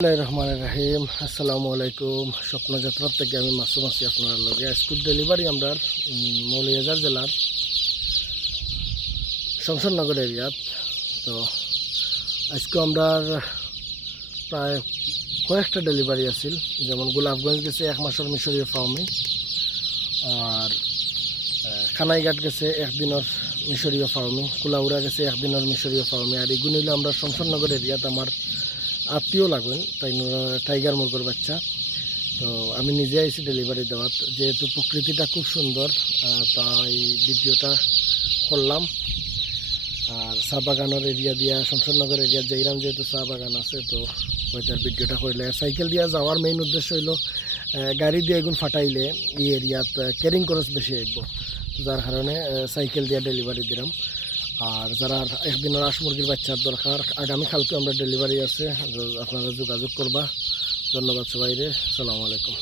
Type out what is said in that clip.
রহমান রাহিম আসসালামু আলাইকুম। স্বপ্নযাত্রার থেকে আমি মাসুম আছি আপনার লগে। স্কুল ডেলিভারি আমরা মৌলভীবাজার জেলার শমশাননগর এরিয়াত। তো আজকে আমরা প্রায় কয়েকটা ডেলিভারি আছিল, যেমন গোলাপগঞ্জ গেছে 1 মাসের মিশরীয় ফার্মে, আর খানাইঘাট গেছে 1 দিনের মিশরীয় ফার্মে, কুলাউড়া গেছে 1 দিনের মিশরীয় ফার্মে। আর এগুলো হইলে আমরা শমশাননগর এরিয়াত আমার আত্মীয় লাগবেন, তাই টাইগার মুরগোর বাচ্চা। তো আমি নিজে আইছি ডেলিভারি দেওয়ার, যেহেতু প্রকৃতিটা খুব সুন্দর তাই ভিডিওটা করলাম। আর চা বাগানের এরিয়া দিয়া শমশাননগর এরিয়া যাইরাম, যেহেতু চা বাগান আছে, তো ওইটার ভিডিওটা করলে। আর সাইকেল দিয়া যাওয়ার মেইন উদ্দেশ্য হইল গাড়ি দিয়ে এগুন ফাটাইলে এই এরিয়াত ক্যারিং খরচ বেশি আসব, যার কারণে সাইকেল দিয়ে ডেলিভারি দিলাম। আর যারা একদিনের হাঁস মুরগির বাচ্চার দরকার, আগামীকালকে আমরা ডেলিভারি আছে, আপনারা যোগাযোগ করবা। ধন্যবাদ সবাইরে। আসসালামু আলাইকুম।